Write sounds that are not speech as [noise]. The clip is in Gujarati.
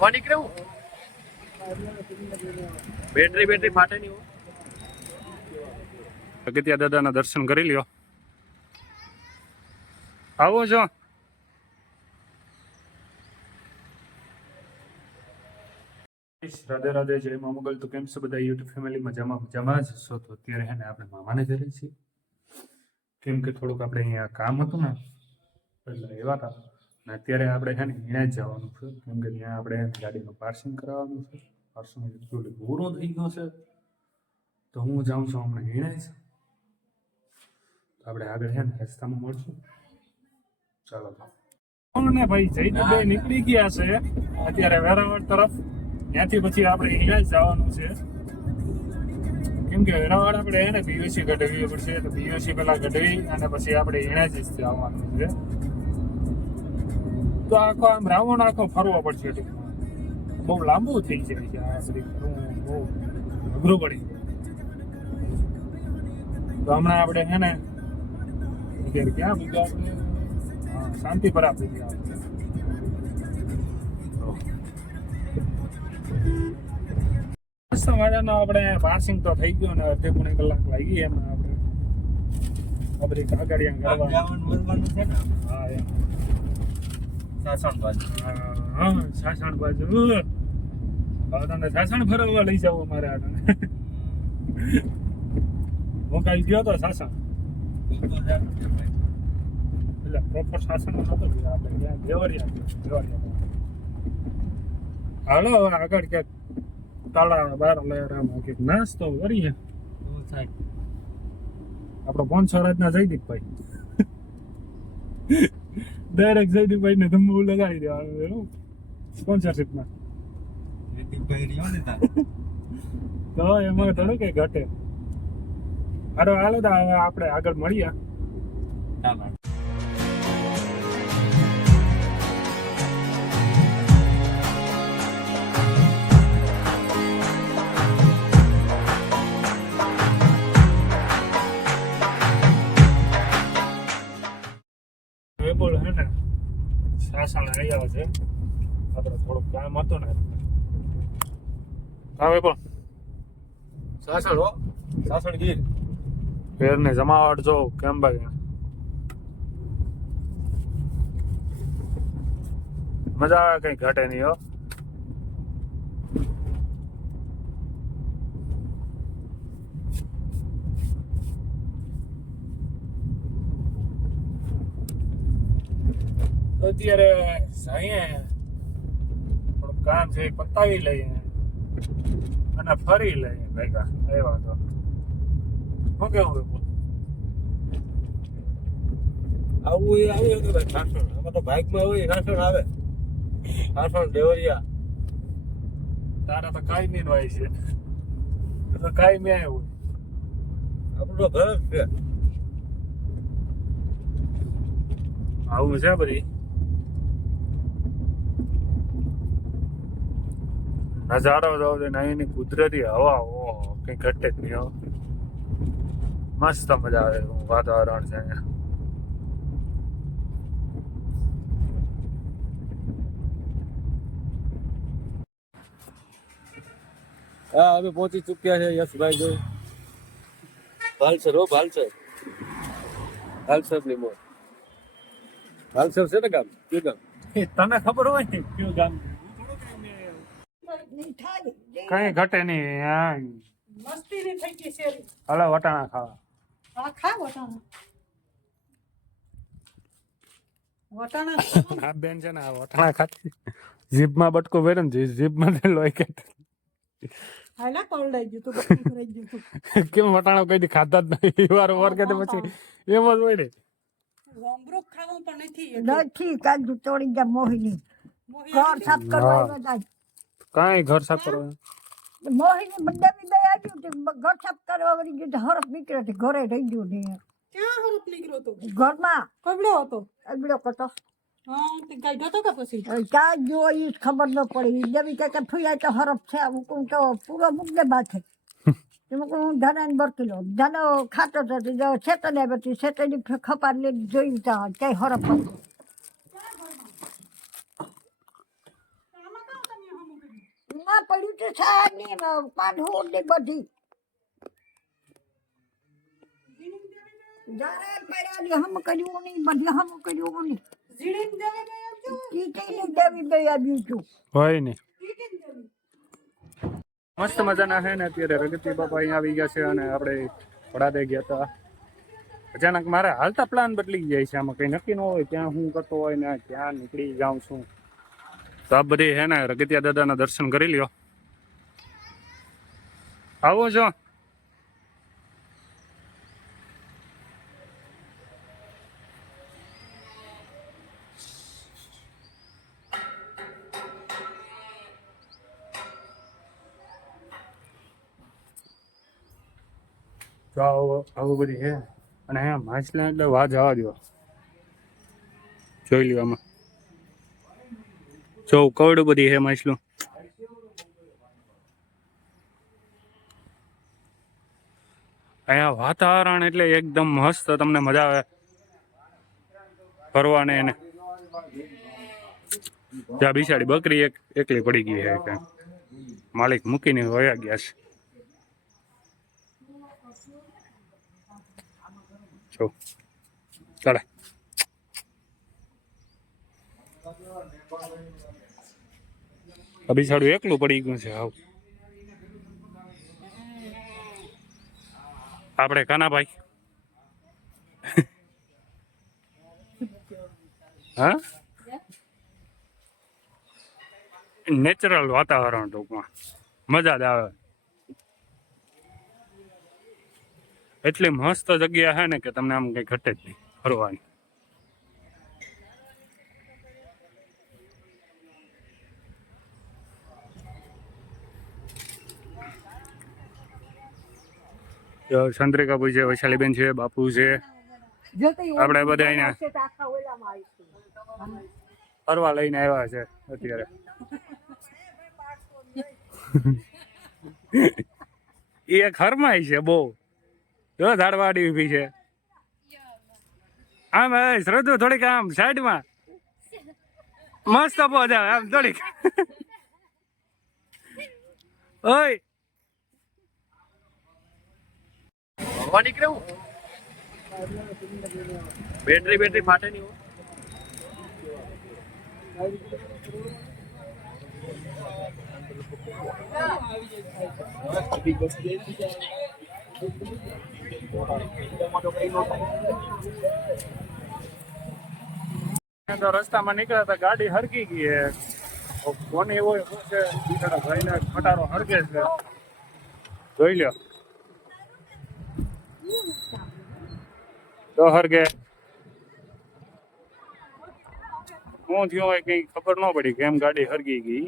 ધોવા નીકળે હું? બેટરી બેટરી ફાટે નહીં. અગત્યા દાદાના દર્શન કરી લ્યો. આવો છો રાધે રાધે, જય મા મોગલ. તો કેમ છો બધા યુટ્યુબ ફેમિલી મજામાં મજામાં જ? છો તો અત્યારે હે ને આપણે મામાને ઘરે છીએ. કેમ કે થોડુંક આપણે અહીંયા કામ હતું ને, એટલે એવા હતા ને અત્યારે આપણે છે ને અહીંયા જ જવાનું છે. કેમ કે ત્યાં આપણે ગાડીનું પાર્સિંગ કરાવવાનું છે. પાર્સિંગ એટલું પૂરો થઈ ગયો છે. તો હું જાઉં છું હમણાં હીણે જ તો આપણે આગળ છે ને રસ્તામાં મળશું. ચાલો તો. ને ભાઈ? જઈને નીકળી ગયા છે. અત્યારે વેરાવળ તરફ. ત્યાંથી પછી આપણે અહીંયા જવાનું છે. કેમ કે વેરાવળ આપણે એને પીયુસી ગઢવી પડશે. તો પીયુસી પહેલાં ગઢવી અને પછી આપણે અહીંયા જ જવાનું છે. તો આખો આમ રાવણ આખો ફરવો પડશે બહુ લાંબુ થઈ જાય છે આ ફરવું બહુ અઘરું પડી તો હમણાં આપણે છે ને ક્યાં પૂગ્યા આપણે? હા શાંતિપરા પૂગ્યા આપણે તો મસ્ત મજાનો આપણે પાર્સિંગ તો થઈ ગયો ને અડધી પોણી કલાક લાગી એમાં આપણે. આ બધી કાગળિયા કરવા હા એમ. હા સાસણ બાજુ. હવે તને સાસણ ફરવા લઈ જાવ મારે આ હું કાલ ગયો તો સાસણ. એટલે પ્રોપર સાસણ નતો ગયો આપણે ત્યાં દેવરિયા દેવરિયા હાલો હવે આગળ ક્યાંક તાલા બાર લેરામાં ક્યાંક નાસ્તો કરીએ. આપણો પાંચસો રાતના જયદીપભાઈ. ડાયરેક્ટ જયદીપભાઈ ને ધમવું લગાડી દેવાનું સ્પોન્સરશિપમાં [laughs] તો એમાં થોડું કઈ ઘટે. અરે હાલો તો હવે આપણે આગળ મળીએ. સાસણ આવ્યા છે. આપણે થોડુંક કામ હતું ને. આવે પણ સાસણ હો. સાસણ ગીર. ફેરને જમાવટ જો કેમ ભાઈ મજા આવે કઈ ઘટે નહીં હો. તો અત્યારે જઈએ થોડું કામ છે પતાવી લઈએ. અને ફરી લઈએ ભેગા એવા તો શું કેવું? આવું એ આવ્યું હતું ભાઈ સાસણ આમાં તો બાઇકમાં હોય સાસણ આવે. સાસણ દેવરિયા તારા તો કાયમી નો હોય છે. તો કાયમી આવ્યું આપણું તો ઘર જ છે. આવું છે બધી? નજારો જોવો અહીંની કુદરતી હવા ઓ કઈ ઘટે જ નહીં, હો. મસ્ત મજા આવે વાતાવરણ છે અહીંયા. હા, અમે પહોંચી ચૂક્યા છે યશભાઈ જો ભાલસર, હો, ભાલસર. ભાલસરની મોર. ભાલસર છે ને ગામ? કયું ગામ? તને ખબર હોય ને કયું ગામ? કઈ ઘટે નહીં હા. મસ્તી ની થઈ ગઈ શેરી. હલો વટાણા ખાવા. આ ખા વટાણા. વટાણા આ બેન છે ને આ વટાણા ખાતી. જીભમાં બટકો ભરે ને જીભમાં લોહી કે હાલા કોલડાઈ ગયું તું બધું ગયું તું. કેમ વટાણા કઈ ખાધા જ નહીં? વાર વાર કે પછી એમ જ હોય ને. રોમરૂપ ખાવું પણ નથી નથી કાજુ તોડી જા મોહિની. ઘર સાફ કરવા હા. કાંઈ ઘર સાફ કરવા મોહિની બી બે આવ્યું તે ઘર સાફ કરવા વળી ગયું તો હરફ નીકળ્યો તે ઘરે રહી ગયું ને. ક્યાં હરફ નીકળ્યો તો? ઘરમાં. કબડો હતો? અગડો કતો હા તે ગાઈડો તો કે પછી? હવે ક્યાં જો ઈ ખબર ન પડી. કે ફૂયા તો હરફ છે. હું તો પૂરો મુદ્દે બાથે [laughs] હું ધનાને બરકેલો. ધનો ખાતો તો છેતને છેતની ખપાર લઈને જોયું ક્યાંય હરફ હતો આમાં કાં તમે આ પડ્યું છે સાની પાઢોર ને બધી. જાણે પડ્યા હમ કર્યું નહીં બધી હમ કર્યું નહીં. ચીટીને દેવી બે આવ્યું છું. હોય ને. મસ્ત મજાના છે ને અત્યારે રગતી બાપા અહીંયા આવી ગયા છે અને આપણે વડાદે ગયા હતા. અચાનક મારે હાલતા પ્લાન બદલી જાય છે આમાં કંઈ નક્કી ન હોય ત્યાં હું કરતો હોય ને ત્યાં નીકળી જાઉં છું. તો આ બધી હે ને રગતિયા દાદાના દર્શન કરી લ્યો. આવો છો તો આવું આવું બધી છે અને અહીંયા માછલા એટલે વાહ જવા દો જોઈ લ્યો આમાં. જો, કવડું બધી હે માછલું. અહીંયા વાતાવરણ એટલે એકદમ મસ્ત, તમને મજા આવે. ફરવાને એને. ત્યાં બિચારી બકરી એક, એકલી પડી ગઈ છે કે. માલિક મૂકીને વયા ગયા છે. જો. ચાલે. આ એકલું પડી ગયું છે આવું. આપણે કાનાભાઈ. હા? નેચરલ વાતાવરણ ટૂંકમાં. મજા જ આવે. એટલી મસ્ત જગ્યા છે ને કે તમને આમ કઈ ઘટે જ નહીં ફરવાની. જો ચંદ્રિકા છે વૈશાલીબેન છે બાપુ છે. આપણે બધા અહીંયા ફરવા લઈને આવ્યા છે અત્યારે. એ હરમાઈ છે બહુ. જો ઝાડવાડી ઊભી છે. આમ શ્રદ્ધુ થોડીક આમ સાઈડમાં. મસ્ત પહોંચાવે આમ થોડીક. ઓય હવા નીકળે હું બેટરી બેટરી ફાટે નહીં હો. તો રસ્તામાં નીકળ્યા હતા, ગાડી હરકી ગઈ છે તો કોને એવો શું છે? બિચારા ભાઈને ખટારો હરકે છે. જોઈ લ્યો. તો કે? શું થયું હોય કઈ ખબર ન પડી કેમ ગાડી હરગી ગઈ.